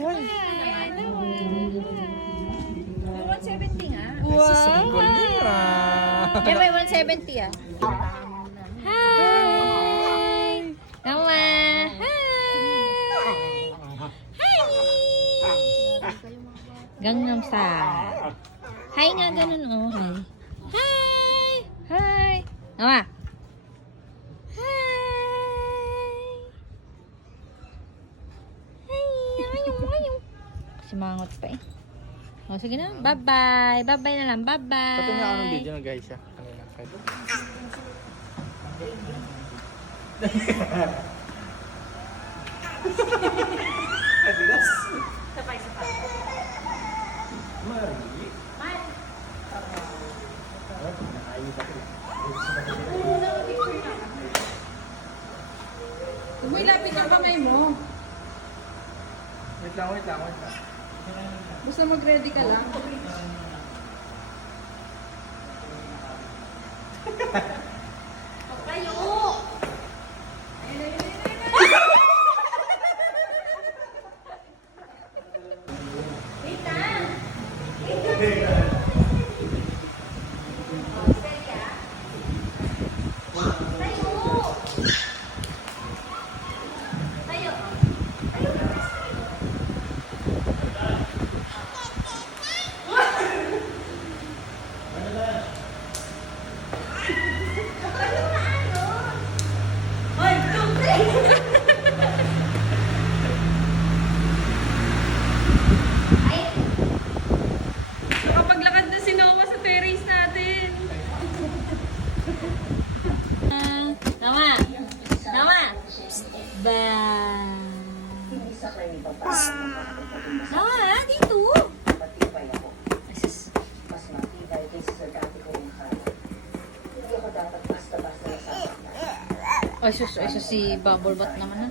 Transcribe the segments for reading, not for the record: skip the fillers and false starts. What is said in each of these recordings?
why? Hi, naman. 170 nga. Wow. Golira. Yan may 170 ah. Hi! Nawa! Hi! Hi! Gangnam Style. Hi nga, ganun oh. Hi! Hi! Hi! Nawa! Hi! Hi! Simangot pa eh. O, sige na. Bye-bye. Bye-bye na lang. Bye-bye. Pati nga anong video na guys siya. Kanina. Adidas. Sabay-sabay. Mari. Uy, lapit ang kamay mo. Wait lang. Basta mag-ready ka lang. Nakapaglakad na si Noah sa terrace natin. Nawa! Nawa! Ba! Nawa, dito! Asus. Ay, sus, si Bubble Butt naman ha.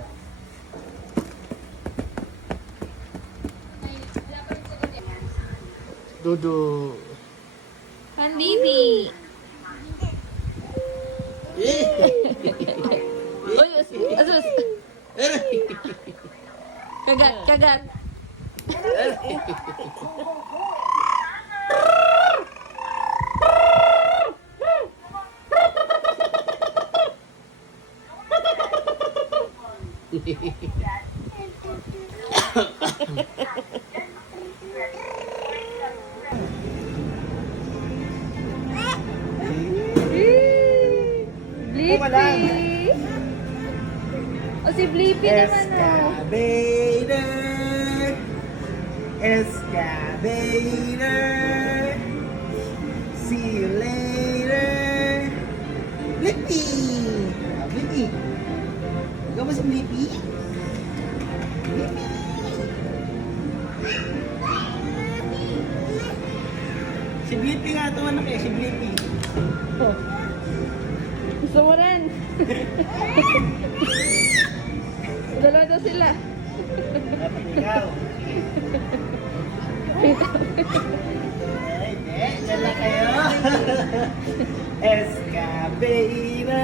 Dudu. Pandibi! Uy, asus! Kagat! Blippi! O si Blippi naman oh. Excavator. See you later. Blippi. Blippi. Ikaw ba si Blippi? Si Blippi nga ito anak eh, si Blippi. Gusto mo rin? Dalawa daw sila. Dapat ikaw. Ay, dyan lang kayo. Excavator.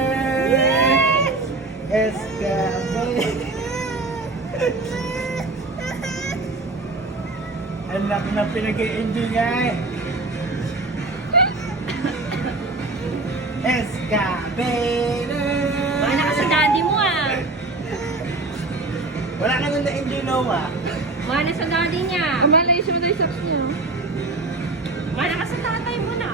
Excavator. Ang laki na pinag-i-enjoy nga eh. Excavator. Wala ka sa daddy mo ah. Wala ka nang na-enjoy, Noah. Wala sa daddy niya. Amalay siya mo tayo socks niya. Wala ka sa tatay mo na.